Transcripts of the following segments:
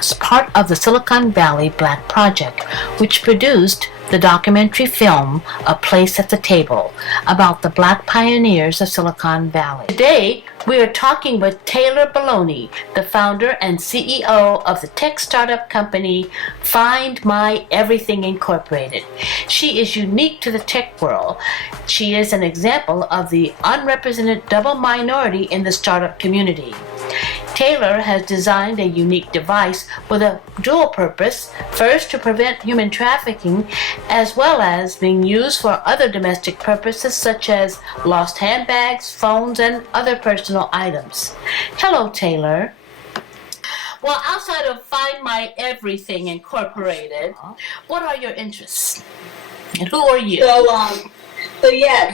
as part of the Silicon Valley Black Project, which produced the documentary film A Place at the Table about the Black pioneers of Silicon Valley. Today, we are talking with Taylor Baloney, the founder and CEO of the tech startup company Find My Everything Incorporated. She is unique to the tech world. She is an example of the unrepresented double minority in the startup community. Taylor has designed a unique device with a dual purpose, first to prevent human trafficking, as well as being used for other domestic purposes such as lost handbags, phones, and other personal items. Hello, Taylor. Well, outside of Find My Everything Incorporated, what are your interests? And who are you?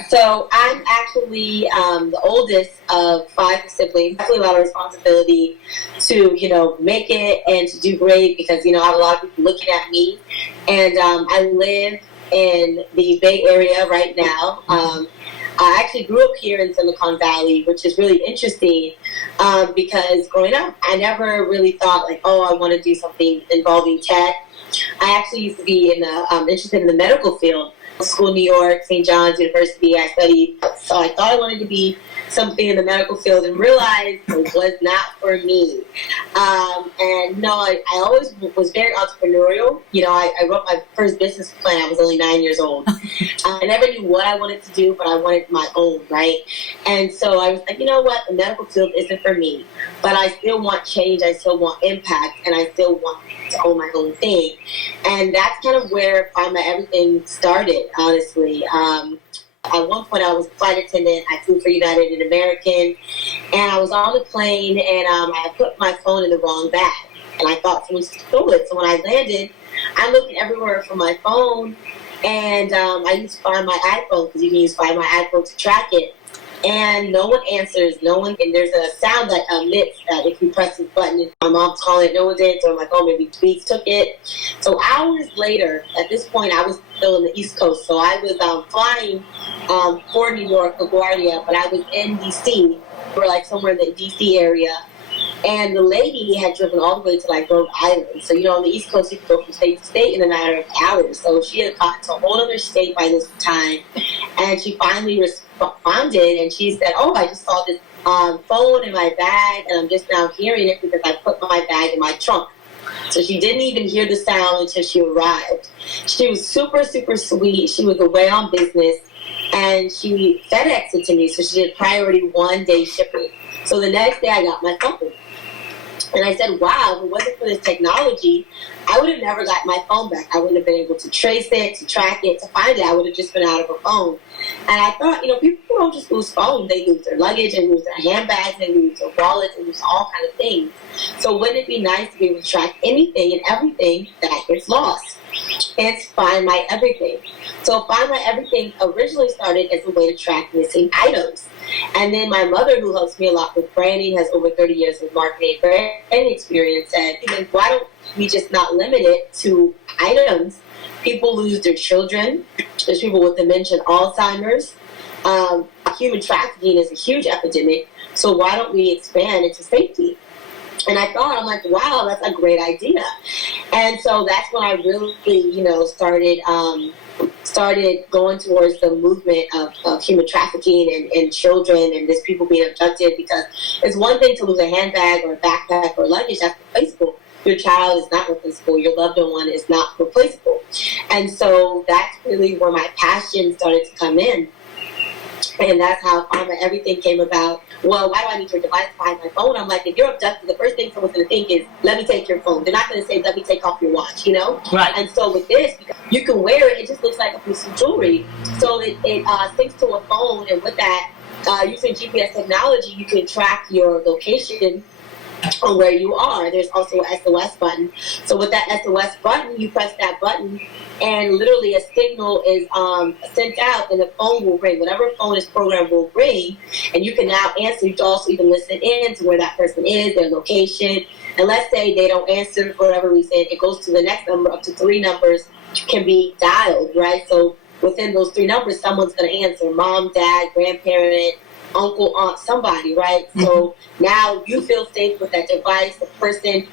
So I'm actually the oldest of 5 siblings. Definitely a lot of responsibility to, make it and to do great because, I have a lot of people looking at me. And I live in the Bay Area right now. I actually grew up here in Silicon Valley, which is really interesting because growing up, I never really thought I want to do something involving tech. I actually used to be interested in the medical field. School in New York, St. John's University, I studied. So I thought I wanted to be something in the medical field and realized it was not for me. I always was very entrepreneurial. I wrote my first business plan. I was only 9 years old. I never knew what I wanted to do, but I wanted my own, right? And so I was like, you know what? The medical field isn't for me, but I still want change. I still want impact, and I still want to own my own thing. And that's kind of where Find My Everything started, honestly. At one point, I was a flight attendant. I flew for United and American, and I was on the plane, and I put my phone in the wrong bag, and I thought someone stole it. So when I landed, I'm looking everywhere for my phone, and I used to Find My iPhone because you can use Find My iPhone to track it. And no one answers, and there's a sound that emits that if you press this button, my mom's calling it, no one's answering. I'm like, oh, maybe Tweets took it. So hours later, at this point, I was still in the East Coast. So I was flying for New York, LaGuardia, but I was in D.C. We're somewhere in the D.C. area. And the lady had driven all the way to Rhode Island. So, on the East Coast, you can go from state to state in a matter of hours. So she had gotten to a whole other state by this time. And she finally responded and she said, oh, I just saw this phone in my bag and I'm just now hearing it because I put my bag in my trunk. So she didn't even hear the sound until she arrived. She was super, super sweet. She was away on business and she FedExed it to me. So she did priority 1-day shipping. So the next day I got my phone. And I said, wow, if it wasn't for this technology, I would have never got my phone back. I wouldn't have been able to trace it, to track it, to find it. I would have just been out of a phone. And I thought, people don't just lose phones. They lose their luggage, they lose their handbags, they lose their wallets, they lose all kinds of things. So wouldn't it be nice to be able to track anything and everything that gets lost? It's Find My Everything. So Find My Everything originally started as a way to track missing items. And then my mother, who helps me a lot with branding, has over 30 years of marketing and branding experience, said, why don't we just not limit it to items? People lose their children. There's people with dementia, Alzheimer's. Human trafficking is a huge epidemic. So why don't we expand into safety? And I thought, I'm like, wow, that's a great idea. And so that's when I really, started going towards the movement of human trafficking and children and just people being abducted, because it's one thing to lose a handbag or a backpack or luggage, that's replaceable. Your child is not replaceable. Your loved one is not replaceable. And so that's really where my passion started to come in. And that's how Find My Everything came about. Well, why do I need your device to find my phone? I'm like, if you're abducted, the first thing someone's going to think is, let me take your phone. They're not going to say, let me take off your watch, Right. And so with this, because you can wear it, it just looks like a piece of jewelry. So it syncs to a phone, and with that, using GPS technology, you can track your location on where you are. There's also an SOS button. So with that SOS button, you press that button, and literally a signal is sent out, and the phone will ring. Whatever phone is programmed will ring, and you can now answer. You can also even listen in to where that person is, their location. And let's say they don't answer for whatever reason, it goes to the next number. Up to 3 numbers can be dialed, right? So within those 3 numbers, someone's going to answer: mom, dad, grandparent, uncle, aunt, somebody, right? Mm-hmm. So now you feel safe with that device. The person,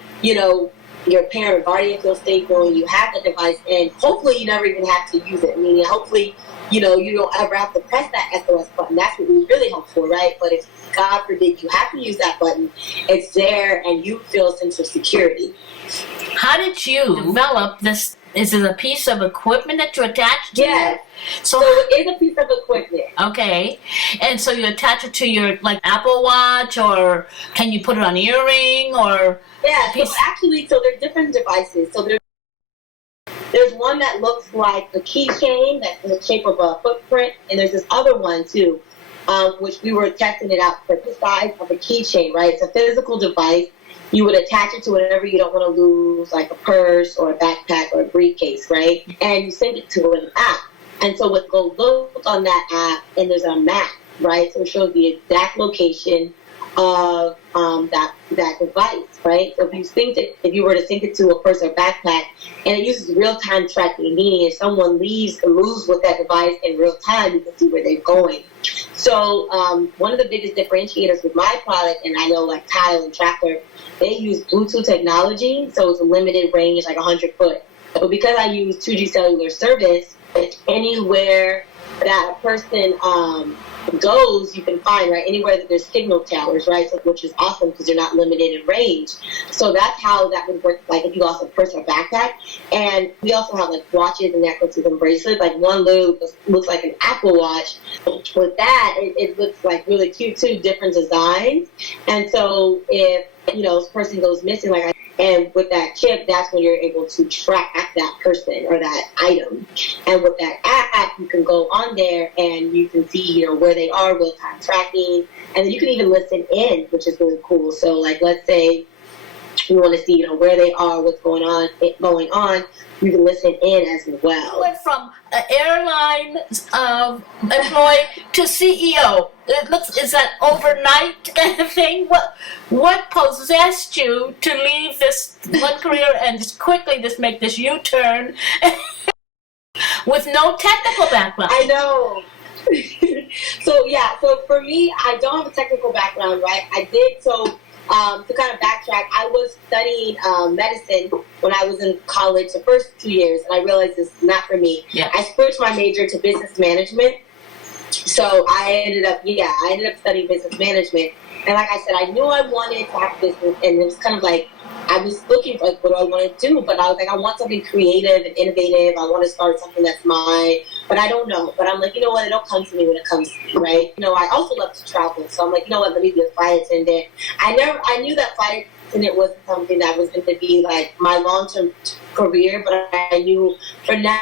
your parent or guardian feels stable and you have the device, and hopefully you never even have to use it. Meaning, hopefully, you don't ever have to press that SOS button. That's what we really hope for, right? But if God forbid you have to use that button, it's there and you feel a sense of security. How did you develop this? Is it a piece of equipment that you attached to? Yes. So it is a piece of equipment. Okay. And so you attach it to your Apple Watch, or can you put it on an earring, or? Yeah, so they're different devices. So there's one that looks like a keychain that's in the shape of a footprint, and there's this other one too, which we were testing it out for the size of a keychain, right? It's a physical device. You would attach it to whatever you don't want to lose, like a purse or a backpack or a briefcase, right? And you send it to an app. And so what go look on that app, and there's a map, right? So it shows the exact location of that device, right? So if you were to sync it to a purse or backpack, and it uses real-time tracking, meaning if someone leaves or moves with that device in real time, you can see where they're going. So one of the biggest differentiators with my product, and I know like Tile and Tracker, they use Bluetooth technology, so it's a limited range, like 100 foot. But because I use 2G cellular service, anywhere that a person goes, you can find, right? Anywhere that there's signal towers, right? So, which is awesome because you're not limited in range. So that's how that would work, like if you lost a purse or backpack. And we also have like watches and necklaces and bracelets. Like one literally looks like an Apple Watch. With that, it looks like really cute too, different designs. And so if, this person goes missing, and with that chip, that's when you're able to track that person or that item. And with that app, you can go on there and you can see, where they are, real-time tracking. And then you can even listen in, which is really cool. So, let's say you want to see, where they are, what's going on, you can listen in as well. Went from an airline employee to CEO. Is that overnight kind of thing? What possessed you to leave this one career and just quickly make this U-turn with no technical background? I know. So for me, I don't have a technical background, right? I did to kind of backtrack, I was studying medicine when I was in college the first 2 years, and I realized this is not for me. Yeah. I switched my major to business management. So I ended up studying business management. And like I said, I knew I wanted to have business, and it was kind of like, I was looking for what do I want to do, but I was like, I want something creative and innovative. I want to start something that's mine, but I don't know. But I'm like, it'll come to me when it comes to me, right? I also love to travel, so I'm like, let me be a flight attendant. I knew that flight attendant wasn't something that was going to be like my long-term career, but I knew for now,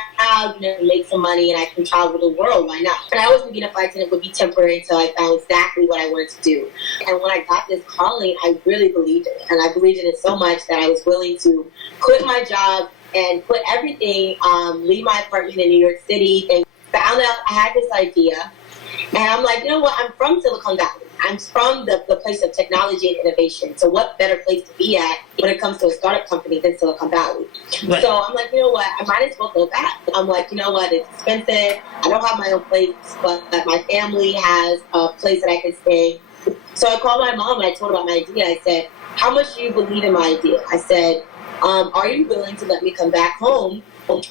make some money and I can travel the world. Why not? And I always thinking a flight attendant would be temporary until I found exactly what I wanted to do. And when I got this calling, I really believed in it. And I believed in it so much that I was willing to quit my job and quit everything, leave my apartment in New York City, and found out I had this idea. And I'm like, I'm from Silicon Valley. I'm from the place of technology and innovation. So what better place to be at when it comes to a startup company than Silicon Valley? Right. So I'm like, I might as well go back. I'm like, it's expensive. I don't have my own place, but my family has a place that I can stay. So I called my mom and I told her about my idea. I said, how much do you believe in my idea? I said, are you willing to let me come back home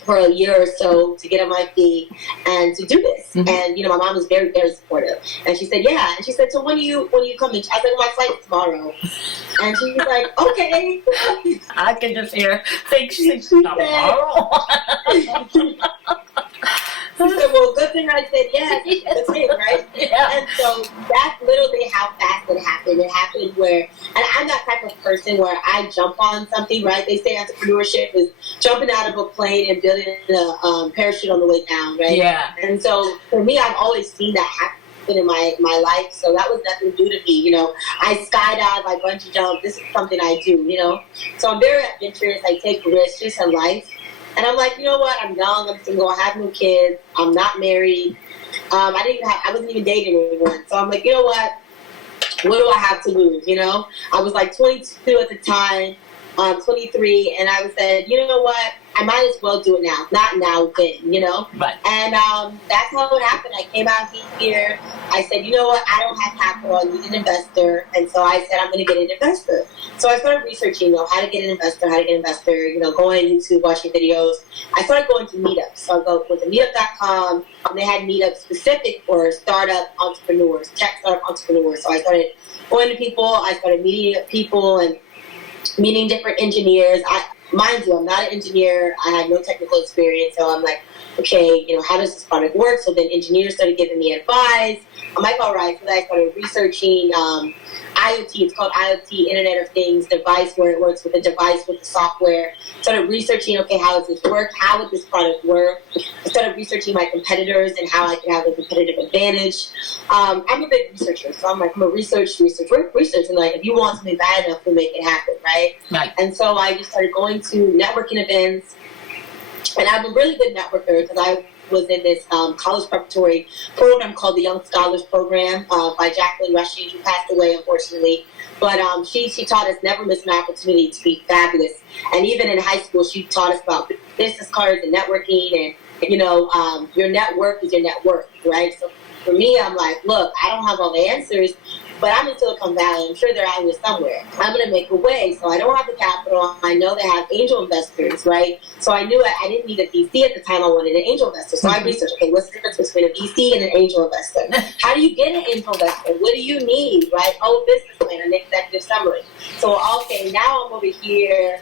for a year or so to get on my feet and to do this? Mm-hmm. And my mom was very, very supportive, and she said yeah. And she said, so when you coming? I said, my flight's tomorrow. And she was like, okay. I can just hear things tomorrow. She said, well, good thing I said yes. That's it, right? Yeah. And so that's literally how fast it happened. It happened where, and I'm that type of person where I jump on something, right? They say entrepreneurship is jumping out of a plane and building a parachute on the way down, right? Yeah. And so for me, I've always seen that happen in my life. So that was nothing new to me, I skydive, I bungee jump. This is something I do, So I'm very adventurous. I take risks just in life. And I'm like, I'm young, I'm single, I have no kids, I'm not married. I wasn't even dating anyone. So I'm like, what do I have to lose, I was like 22 at the time. 23, and I said, you know what? I might as well do it now. Not now, then, you know? Right. And that's how it happened. I came out here. I said, you know what? I don't have capital. I need an investor. And so I said, I'm going to get an investor. So I started researching, how to get an investor, going on YouTube, watching videos. I started going to meetups. So I went to meetup.com. They had meetups specific for startup entrepreneurs, tech startup entrepreneurs. So I started going to people. I started meeting people and meeting different engineers. Mind you, I'm not an engineer. I had no technical experience. So I'm like, okay, how does this product work? So then engineers started giving me advice. I'm like, all right. So then I started researching IoT. It's called IoT, Internet of Things device, where it works with the device, with the software. Started researching, okay, how does this work? How would this product work? I started researching my competitors and how I could have a competitive advantage. I'm a big researcher, so I'm a research. And like, if you want something bad enough, we'll make it happen, right? Right. And so I just started going to networking events, and I'm a really good networker because I was in this college preparatory program called the Young Scholars Program by Jacqueline Rushing, who passed away, unfortunately. But she taught us never miss an opportunity to be fabulous. And even in high school, she taught us about business cards and networking. And, your network is your net worth, right? So for me, I'm like, look, I don't have all the answers, but I'm in Silicon Valley. I'm sure they're out here somewhere. I'm going to make a way. So I don't have the capital. I know they have angel investors, right? So I knew I didn't need a VC at the time. I wanted an angel investor. So I researched, okay, what's the difference between a VC and an angel investor? How do you get an angel investor? What do you need, right? Oh, business plan, an executive summary. So, okay, now I'm over here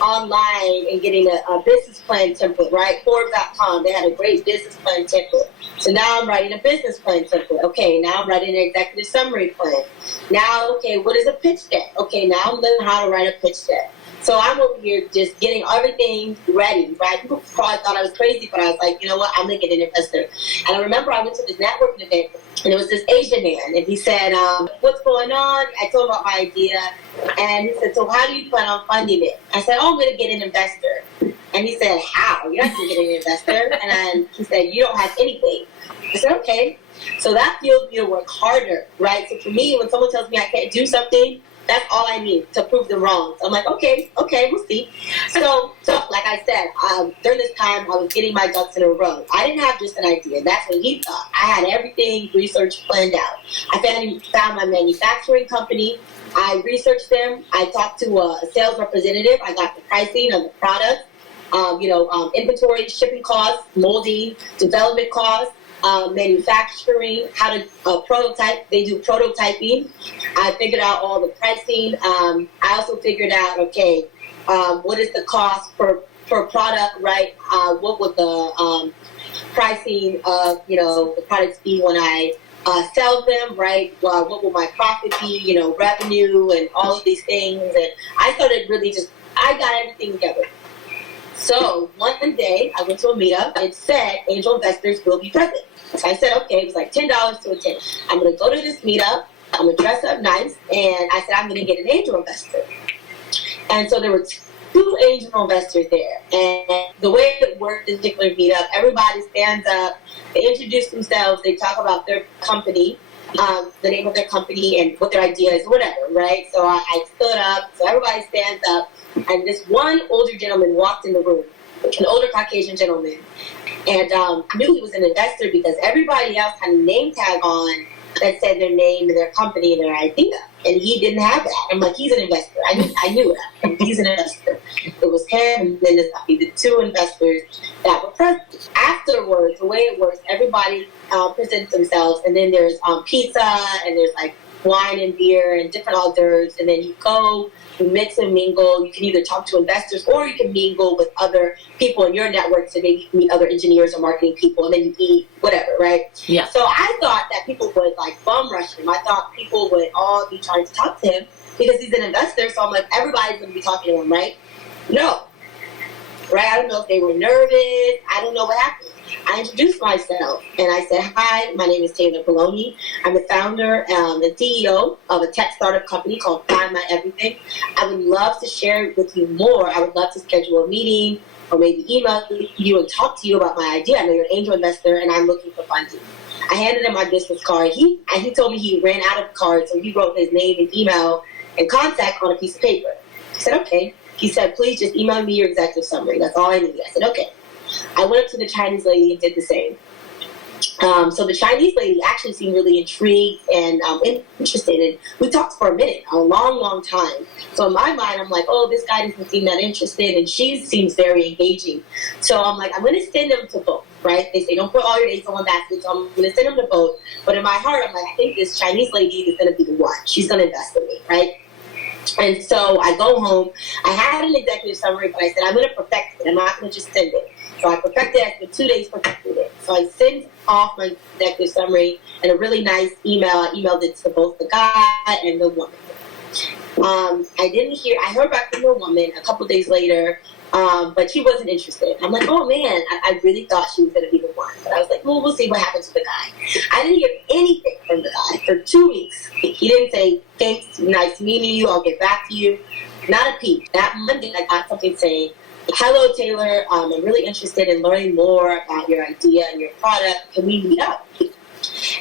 online and getting a business plan template, right? Forbes.com, they had a great business plan template. So now I'm writing a business plan template. Okay, now I'm writing an executive summary plan. Now, okay, what is a pitch deck? Okay, now I'm learning how to write a pitch deck. So I'm over here just getting everything ready, right? People probably thought I was crazy, but I was like, you know what? I'm going to get an investor. And I remember I went to this networking event, and it was this Asian man, and he said, what's going on? I told him about my idea, and he said, so how do you plan on funding it? I said, I'm going to get an investor. And he said, how? You're not going to get an investor? And then he said, you don't have anything. I said, okay. So that fuels me to work harder, right? So for me, when someone tells me I can't do something, that's all I need to prove them wrong. So I'm like, okay, we'll see. So like I said, during this time, I was getting my ducks in a row. I didn't have just an idea. That's what he thought. I had everything researched, planned out. I found my manufacturing company. I researched them. I talked to a sales representative. I got the pricing of the product, inventory, shipping costs, molding, development costs. Manufacturing, how to prototype. They do prototyping. I figured out all the pricing. I also figured out, okay, what is the cost per product, right? What would the pricing of, the products be when I sell them, right? What will my profit be, revenue and all of these things. And I started really I got everything together. So one day I went to a meetup and it said angel investors will be present. So I said, okay, it was like $10 to attend. I'm going to go to this meetup. I'm going to dress up nice. And I said, I'm going to get an angel investor. And so there were two angel investors there. And the way it worked this particular meetup, everybody stands up. They introduce themselves. They talk about their company, the name of their company and what their idea is, whatever, right? So I stood up. So everybody stands up. And this one older gentleman walked in the room, an older Caucasian gentleman. And I knew he was an investor because everybody else had a name tag on that said their name and their company and their idea. And he didn't have that. I'm like, he's an investor. I knew that. And he's an investor. It was him and then the two investors that were present. Afterwards, the way it works, everybody presents themselves. And then there's pizza and there's like wine and beer and different hors d'oeuvres. And then you go, you mix and mingle. You can either talk to investors or you can mingle with other people in your network. So maybe you can meet other engineers or marketing people and then you eat whatever, right? Yeah. So I thought that people would like bum rush him. I thought people would all be trying to talk to him because he's an investor. So I'm like, everybody's going to be talking to him, right? No. Right? I don't know if they were nervous. I don't know what happened. I introduced myself and I said, hi, my name is Taylor Baloney. I'm the founder and the CEO of a tech startup company called Find My Everything. I would love to share with you more. I would love to schedule a meeting or maybe email you and talk to you about my idea. I know you're an angel investor and I'm looking for funding. I handed him my business card. He told me he ran out of cards, so he wrote his name and email and contact on a piece of paper. I said, okay. He said, please just email me your executive summary. That's all I need. I said, okay. I went up to the Chinese lady and did the same. So the Chinese lady actually seemed really intrigued and interested. And we talked for a minute, a long, long time. So in my mind, I'm like, oh, this guy doesn't seem that interested. And she seems very engaging. So I'm like, I'm going to send them to both, right? They say, don't put all your eggs in one basket. So I'm going to send them to both. But in my heart, I'm like, I think this Chinese lady is going to be the one. She's going to invest in me, right? And so I go home. I had an executive summary, but I said, I'm going to perfect it. I'm not going to just send it. So I perfected it. I spent 2 days perfecting it. So I sent off my executive summary and a really nice email. I emailed it to both the guy and the woman. I heard back from the woman a couple days later, but she wasn't interested. I'm like, oh man, I really thought she was going to be the one. But I was like, well, we'll see what happens with the guy. I didn't hear anything from the guy for 2 weeks. He didn't say, thanks, nice meeting you, I'll get back to you. Not a peep. That Monday, I got something saying, hello, Taylor, I'm really interested in learning more about your idea and your product. Can we meet up?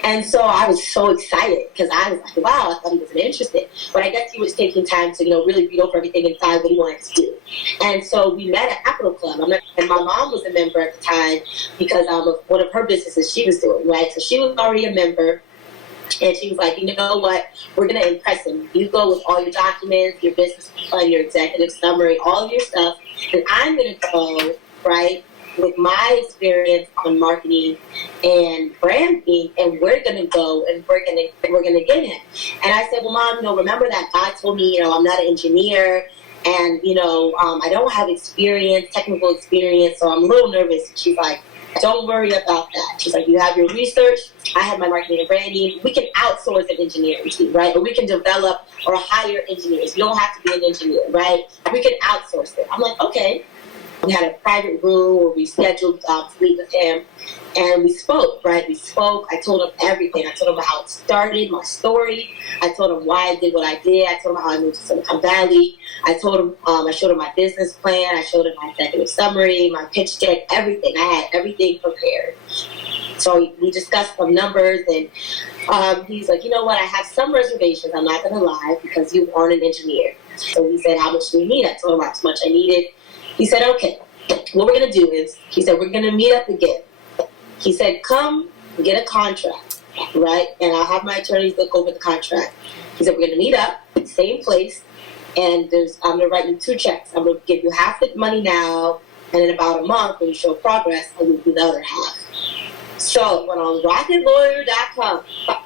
And so I was so excited because I was like, wow, I thought he wasn't interested. But I guess he was taking time to, really read over everything and decide what he wanted to do. And so we met at Capital Club. And my mom was a member at the time because of one of her businesses she was doing, right? So she was already a member. And she was like, you know what? We're going to impress him. You go with all your documents, your business plan, your executive summary, all of your stuff. And I'm going to go, right, with my experience on marketing and branding, and we're going to go and we're going to get him. And I said, well, Mom, remember that guy told me, I'm not an engineer and, I don't have technical experience, so I'm a little nervous. And she's like, don't worry about that. She's like, you have your research. I have my marketing and branding. We can outsource an engineering team, right? Or we can develop or hire engineers. You don't have to be an engineer, right? We can outsource it. I'm like, okay. We had a private room where we scheduled to meet with him. And we spoke, right? I told him everything. I told him how it started, my story. I told him why I did what I did. I told him how I moved to Silicon Valley. I told him, I showed him my business plan. I showed him my executive summary, my pitch deck, everything. I had everything prepared. So we discussed some numbers, and he's like, you know what? I have some reservations. I'm not going to lie because you aren't an engineer. So he said, how much do you need? I told him how much I needed. He said, okay, what we're going to do is, he said, we're going to meet up again. He said, come get a contract, right? And I'll have my attorneys look over the contract. He said, we're going to meet up, same place, and I'm going to write you 2 checks. I'm going to give you half the money now, and in about a month, when you show progress, I'll give you the other half. So I went on rocketlawyer.com.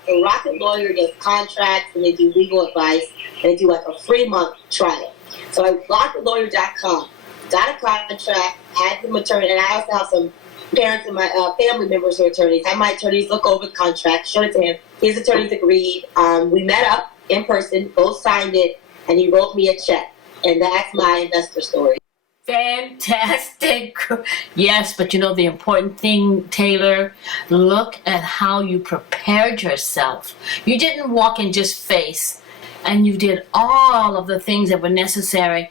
And Rocket Lawyer does contracts, and they do legal advice, and they do like a free month trial. So I rocketlawyer.com. Got a contract, had some attorney, and I also have some parents and my family members who are attorneys. Had my attorneys look over the contract, showed it to him. His attorneys agreed. We met up in person, both signed it, and he wrote me a check. And that's my investor story. Fantastic. Yes, but the important thing, Taylor, look at how you prepared yourself. You didn't walk in just face, and you did all of the things that were necessary.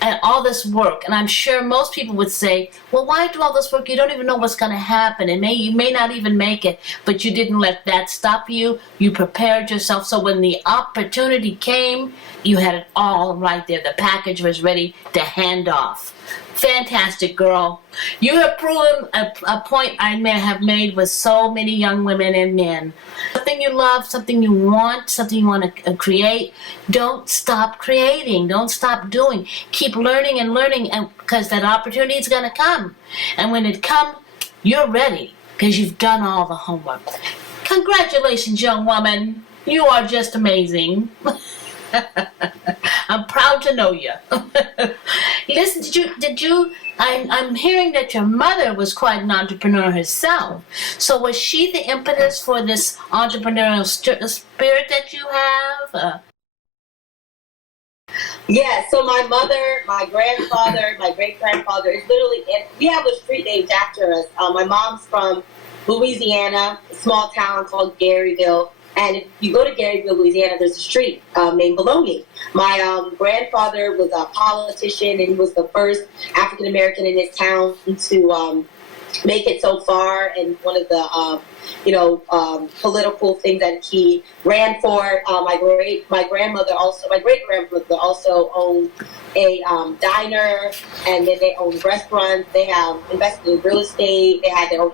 And all this work, and I'm sure most people would say, well, why do all this work? You don't even know what's going to happen, and you may not even make it, but you didn't let that stop you. You prepared yourself, so when the opportunity came, you had it all right there. The package was ready to hand off. Fantastic, girl. You have proven a point I may have made with so many young women and men. Something you love, something you want to create. Don't stop creating. Don't stop doing. Keep learning and learning, because that opportunity is going to come. And when it comes, you're ready because you've done all the homework. Congratulations, young woman. You are just amazing. I'm proud to know you. Listen, I'm hearing that your mother was quite an entrepreneur herself. So was she the impetus for this entrepreneurial spirit that you have? Yeah, so my mother, my grandfather, my great-grandfather is literally, we have a street named after us. My mom's from Louisiana, a small town called Garyville. And if you go to Garyville, Louisiana, there's a street named Baloney. My grandfather was a politician, and he was the first African-American in this town to make it so far, and one of the political things that he ran for. My great grandmother also owned a diner, and then they owned restaurants. They have invested in real estate. They had their own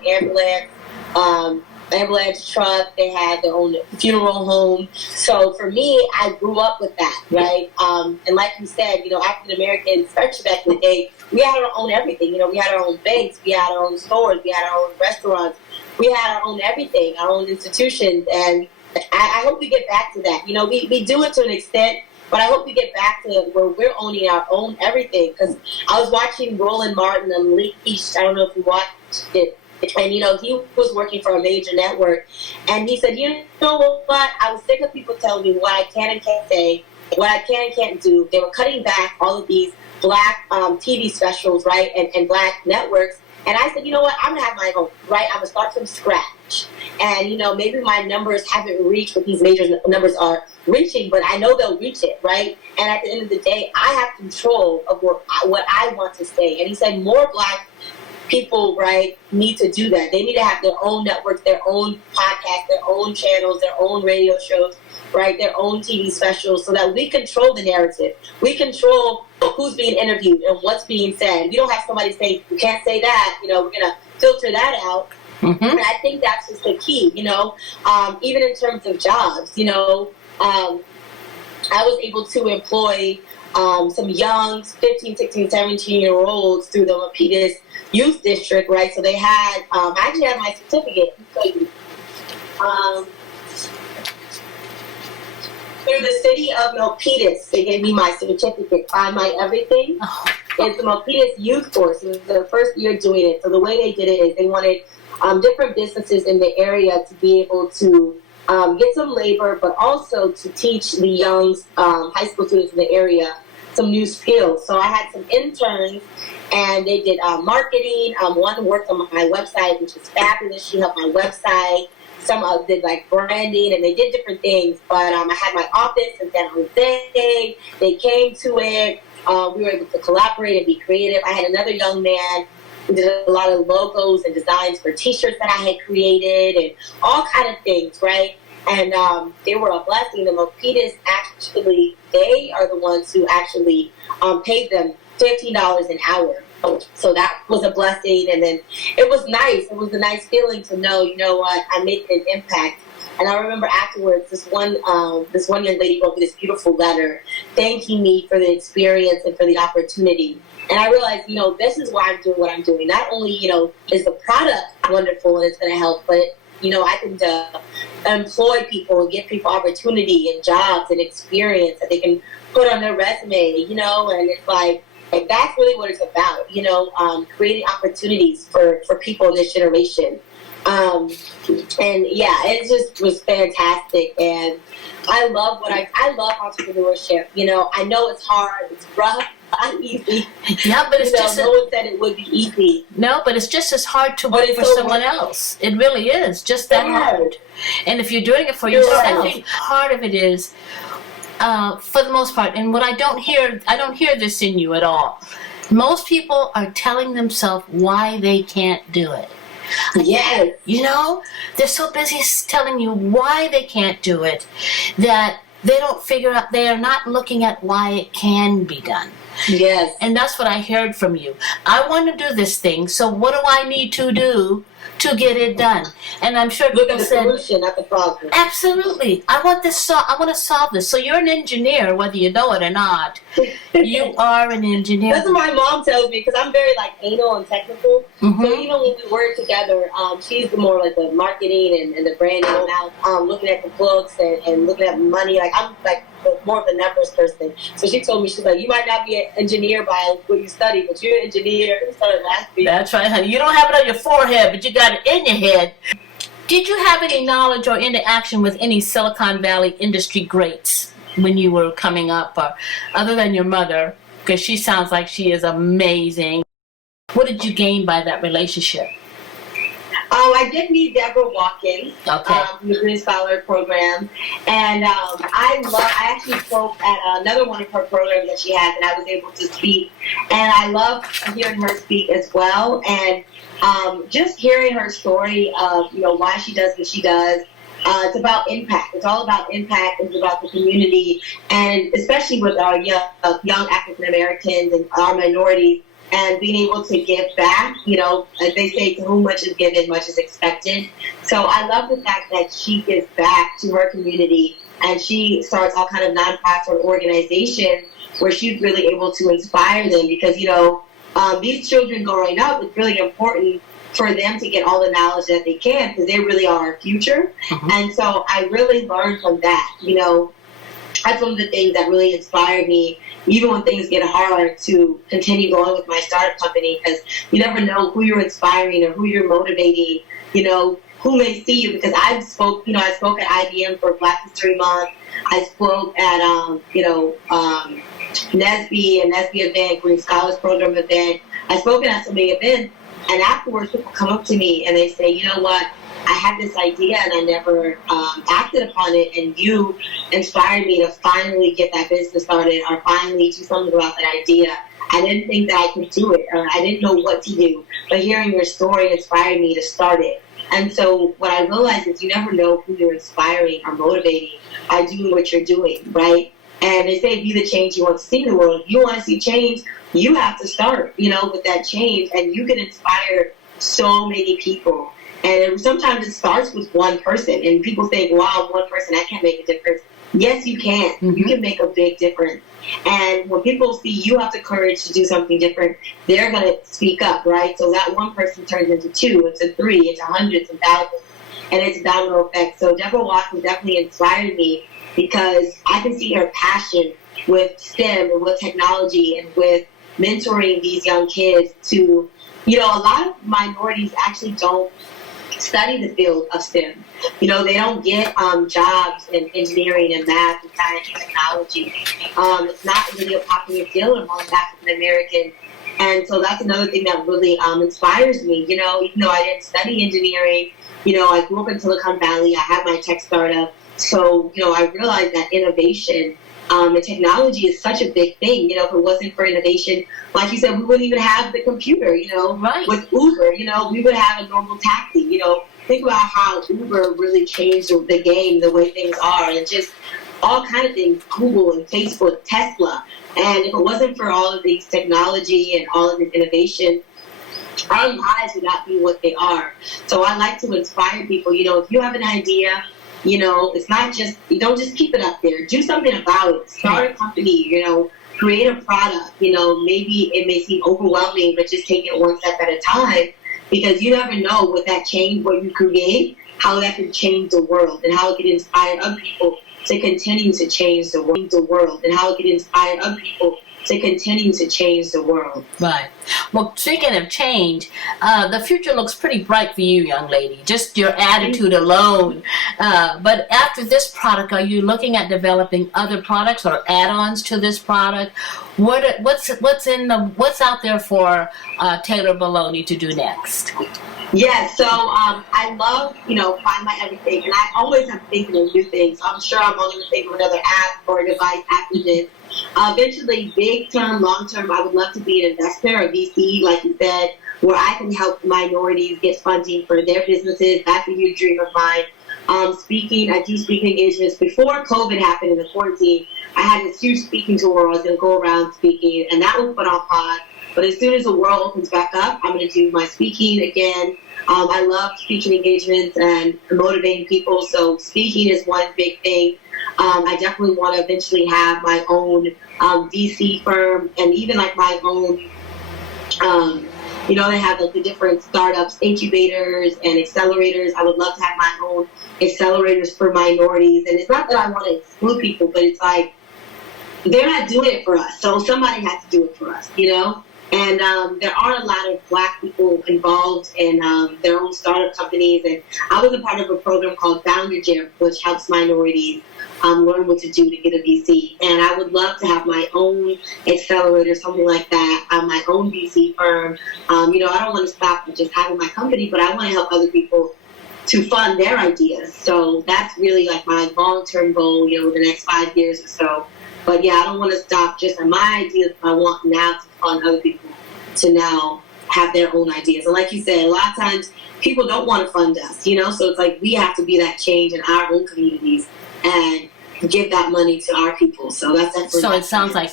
ambulance truck. They had their own funeral home. So for me, I grew up with that, right? And like you said, African Americans, especially back in the day, we had our own everything. We had our own banks, we had our own stores, we had our own restaurants, we had our own everything, our own institutions. And I hope we get back to that. We do it to an extent, but I hope we get back to where we're owning our own everything. Because I was watching Roland Martin Unleashed. I don't know if you watched it. And, he was working for a major network. And he said, you know what? I was sick of people telling me what I can and can't say, what I can and can't do. They were cutting back all of these black TV specials, right, and black networks. And I said, you know what? I'm going to have my own, right? I'm going to start from scratch. And, maybe my numbers haven't reached what these major numbers are reaching, but I know they'll reach it, right? And at the end of the day, I have control of what I want to say. And he said more black people, right, need to do that. They need to have their own networks, their own podcasts, their own channels, their own radio shows, right, their own TV specials, so that we control the narrative. We control who's being interviewed and what's being said. We don't have somebody say, you can't say that, we're going to filter that out. Mm-hmm. And I think that's just the key, even in terms of jobs, I was able to employ some young 15, 16, 17-year-olds through the Milpitas Youth District, right? So they had, I actually had my certificate. Through the city of Milpitas, they gave me my certificate, Find My Everything. Oh. It's the Milpitas Youth Force. It was their first year doing it. So the way they did it is they wanted different businesses in the area to be able to get some labor, but also to teach the young high school students in the area some new skills. So I had some interns, and they did marketing. One worked on my website, which is fabulous. She helped my website. Some did like branding, and they did different things. But I had my office in San Jose. They came to it. We were able to collaborate and be creative. I had another young man who did a lot of logos and designs for T-shirts that I had created, and all kind of things, right? And they were a blessing. The Milpitas actually, they are the ones who actually paid them $15 an hour. So that was a blessing. And then it was nice. It was a nice feeling to know, you know what, I made an impact. And I remember afterwards, this one young lady wrote me this beautiful letter thanking me for the experience and for the opportunity. And I realized, this is why I'm doing what I'm doing. Not only, is the product wonderful and it's going to help, but, I can employ people and give people opportunity and jobs and experience that they can put on their resume, and it's like that's really what it's about, creating opportunities for people in this generation. And yeah, it just was fantastic. And I love entrepreneurship. I know it's hard, it's rough, not easy. Yeah, but it's just no one said it would be easy. No, but it's just as hard to work for someone else. It really is just that hard. And if you're doing it for yourself, part of it is, for the most part, and what I don't hear this in you at all. Most people are telling themselves why they can't do it. Yes. They're so busy telling you why they can't do it that they don't figure out, they are not looking at why it can be done. Yes. And that's what I heard from you. I want to do this thing, so what do I need to do to get it done? And I'm sure look at people the said, solution, not the problem. Absolutely. I want to solve this. So you're an engineer, whether you know it or not. You are an engineer. That's what my mom tells me, because I'm very anal and technical. Mm-hmm. So even when we work together, she's more like the marketing and the branding, looking at the books and looking at money. I'm more of a numbers person. So she told me, she's like, you might not be an engineer by what you study, but you're an engineer. You started last week. That's right, honey. You don't have it on your forehead, but you got it in your head. Did you have any knowledge or interaction with any Silicon Valley industry greats when you were coming up, or other than your mother? Because she sounds like she is amazing. What did you gain by that relationship? I did meet Deborah Watkins from the Green Scholar Program, and I actually spoke at another one of her programs that she has, and I was able to speak, and I love hearing her speak as well. And just hearing her story of, why she does what she does. It's about impact. It's all about impact. It's about the community, and especially with our young African Americans and our minorities, and being able to give back. As they say, to whom much is given, much is expected. So I love the fact that she gives back to her community, and she starts all kind of nonprofit organizations where she's really able to inspire them, because these children growing up, it's really important for them to get all the knowledge that they can, because they really are our future. Mm-hmm. And so I really learned from that. That's one of the things that really inspired me, even when things get hard, to continue going with my startup company, because you never know who you're inspiring or who you're motivating, who may see you. Because I spoke at IBM for Black History Month. I spoke at, NSBE and NSBE event, Green Scholars Program event. I spoke at so many events. And afterwards, people come up to me and they say, you know what, I had this idea and I never acted upon it, and you inspired me to finally get that business started, or finally do something about that idea. I didn't think that I could do it, or I didn't know what to do, but hearing your story inspired me to start it. And so what I realized is you never know who you're inspiring or motivating by doing what you're doing, right? And they say be the change you want to see in the world. If you want to see change, you have to start, with that change, and you can inspire so many people. And sometimes it starts with one person, and people think, wow, one person, I can't make a difference. Yes, you can. Mm-hmm. You can make a big difference. And when people see you have the courage to do something different, they're going to speak up, right? So that one person turns into 2, into 3, into hundreds and thousands, and it's a domino effect. So Deborah Watson definitely inspired me, because I can see her passion with STEM and with technology and with mentoring these young kids to, a lot of minorities actually don't study the field of STEM. They don't get jobs in engineering and math and science and technology. It's not really a popular field among African Americans. And so that's another thing that really inspires me. Even though I didn't study engineering, I grew up in Silicon Valley. I had my tech startup. So, I realized that innovation and technology is such a big thing. If it wasn't for innovation, like you said, we wouldn't even have the computer, right. With Uber, we would have a normal taxi, Think about how Uber really changed the game, the way things are, and just all kind of things, Google and Facebook, Tesla. And if it wasn't for all of these technology and all of this innovation, our lives would not be what they are. So I like to inspire people, if you have an idea, it's not just, you don't just keep it up there. Do something about it. Start a company, create a product. Maybe it may seem overwhelming, but just take it one step at a time, because you never know with that change, what you create, how that can change the world, and how it can inspire other people to continue to change the world, and how it can inspire other people to continue to change the world. Right. Well, speaking of change, the future looks pretty bright for you, young lady. Just your attitude alone. But after this product, are you looking at developing other products or add-ons to this product? What's out there for Taylor Baloney to do next? Yeah, so I love, find my everything, and I always am thinking of new things. I'm sure I'm only going to think of another app or a device after this. Eventually, big term, long term, I would love to be an investor, a VC, like you said, where I can help minorities get funding for their businesses. That's a huge dream of mine. Speaking, I do speaking engagements. Before COVID happened in the quarantine, I had this huge speaking tour where I was going to go around speaking, and that was put on pause. But as soon as the world opens back up, I'm going to do my speaking again. I love speaking engagements and motivating people, so speaking is one big thing. I definitely want to eventually have my own VC firm, and even like my own, they have like the different startups, incubators and accelerators. I would love to have my own accelerators for minorities. And it's not that I want to exclude people, but it's like, they're not doing it for us, so somebody has to do it for us, And there are a lot of Black people involved in their own startup companies. And I was a part of a program called Founder Gym, which helps minorities learn what to do to get a VC. And I would love to have my own accelerator, something like that, my own VC firm. I don't want to stop with just having my company, but I want to help other people to fund their ideas. So that's really like my long-term goal, the next 5 years or so. But yeah, I don't want to stop just on my ideas. I want now to fund other people to now have their own ideas. And like you said, a lot of times people don't want to fund us, you know, so it's like we have to be that change in our own communities and give that money to our people. So that's definitely. So it sounds like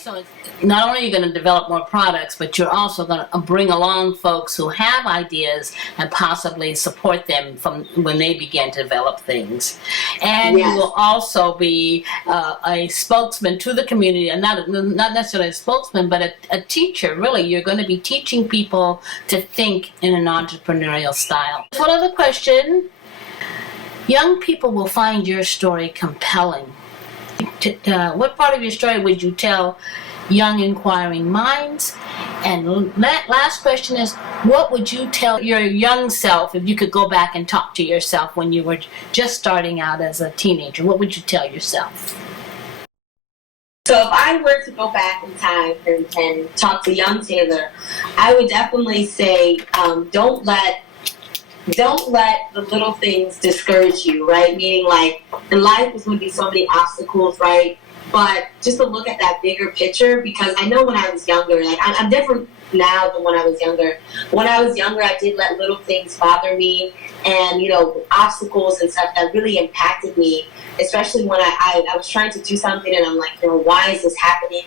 not only are you going to develop more products, but you're also going to bring along folks who have ideas and possibly support them from when they begin to develop things. And Yes. you will also be a spokesman to the community, and not necessarily a spokesman, but a teacher. Really, you're going to be teaching people to think in an entrepreneurial style. One other question. Young people will find your story compelling. What part of your story would you tell young inquiring minds? And last question is, what would you tell your young self if you could go back and talk to yourself when you were just starting out as a teenager? What would you tell yourself? So if I were to go back in time and talk to young Taylor, I would definitely say, don't let the little things discourage you, right? Meaning, like, in life there's going to be so many obstacles, right? But just to look at that bigger picture, because I know when I was younger, like, I'm different now than when I was younger. When I was younger, I did let little things bother me, and, you know, obstacles and stuff that really impacted me, especially when I was trying to do something and I'm like, you know, why is this happening?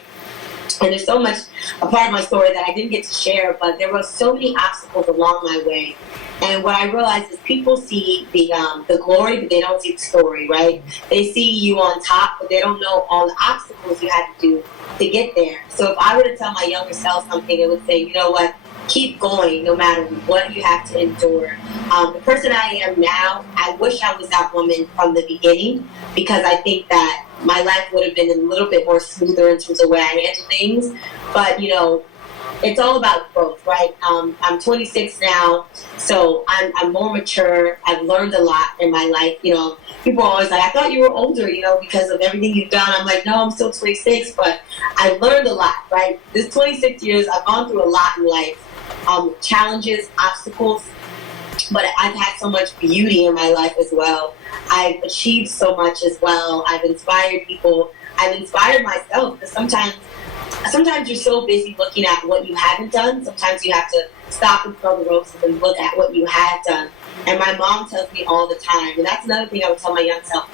And there's so much, a part of my story that I didn't get to share, but there were so many obstacles along my way. And what I realized is people see the glory, but they don't see the story, right? They see you on top, but they don't know all the obstacles you had to do to get there. So if I were to tell my younger self something, it would say, you know what, keep going no matter what you have to endure. The person I am now, I wish I was that woman from the beginning, because I think that my life would have been a little bit more smoother in terms of where I handle things. But, you know, it's all about growth, right? I'm 26 now, so I'm more mature. I've learned a lot in my life. You know, people are always like, I thought you were older, you know, because of everything you've done. I'm like, no, I'm still 26, but I've learned a lot, right? This 26 years, I've gone through a lot in life. Challenges, obstacles, but I've had so much beauty in my life as well. I've achieved so much as well. I've inspired people. I've inspired myself, because sometimes you're so busy looking at what you haven't done. Sometimes you have to stop and throw the ropes and look at what you have done. And my mom tells me all the time, and that's another thing I would tell my young self,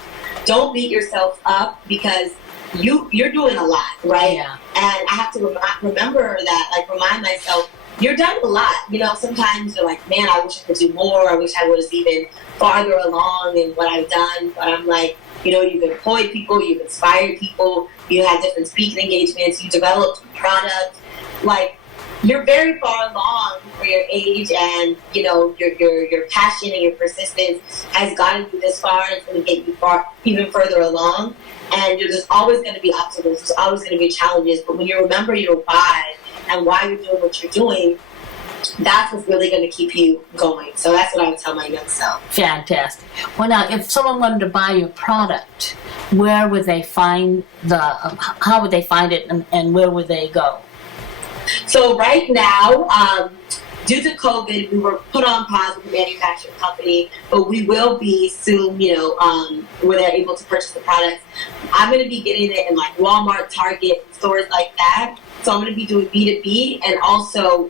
don't beat yourself up, because you're doing a lot, right? Yeah. And I have to remember that, like, remind myself, you're done a lot. You know, sometimes you're like, man, I wish I could do more. I wish I was even farther along in what I've done. But I'm like, you know, you've employed people, you've inspired people, you had different speaking engagements, you developed product. Like, you're very far along for your age, and, you know, your passion and your persistence has gotten you this far, and it's going to get you even further along. And there's always going to be obstacles, there's always going to be challenges. But when you remember your why and why you're doing what you're doing, that's what's really going to keep you going. So that's what I would tell my young self. Fantastic. Well, now, if someone wanted to buy your product, where would they find how would they find it, and where would they go? So right now, due to COVID, we were put on pause with the manufacturing company, but we will be soon, you know, where they're able to purchase the products. I'm going to be getting it in, like, Walmart, Target, stores like that. So I'm going to be doing B2B, and also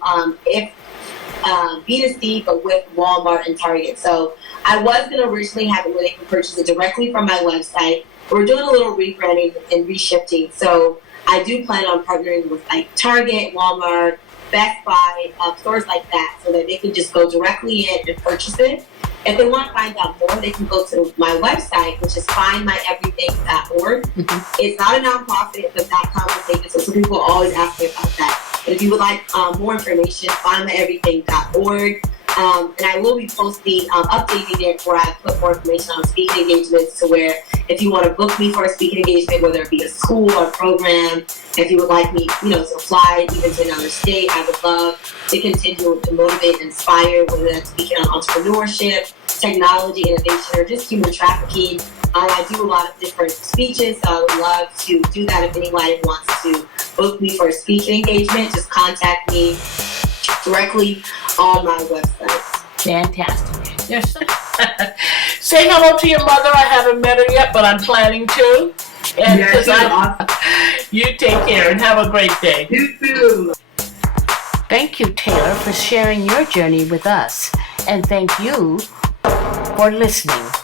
B2C, but with Walmart and Target. So I was going to originally have it where they can purchase it directly from my website. We're doing a little rebranding and reshifting. So I do plan on partnering with, like, Target, Walmart, Best Buy, stores like that, so that they can just go directly in and purchase it. If they want to find out more, they can go to my website, which is findmyeverything.org. Mm-hmm. It's not a nonprofit, but not compensated, so some people always ask me about that. But if you would like more information, findmyeverything.org. And I will be posting, updating it where I put more information on speaking engagements, to where if you want to book me for a speaking engagement, whether it be a school or program, if you would like me, you know, to fly even to another state, I would love to continue to motivate and inspire, whether that's speaking on entrepreneurship, technology, innovation, or just human trafficking. I do a lot of different speeches, so I would love to do that. If anybody wants to book me for a speaking engagement, just contact me directly on my website. Fantastic. Say hello to your mother. I haven't met her yet, but I'm planning to. And yes, awesome. You take care and have a great day. You too. Thank you, Taylor, for sharing your journey with us. And thank you for listening.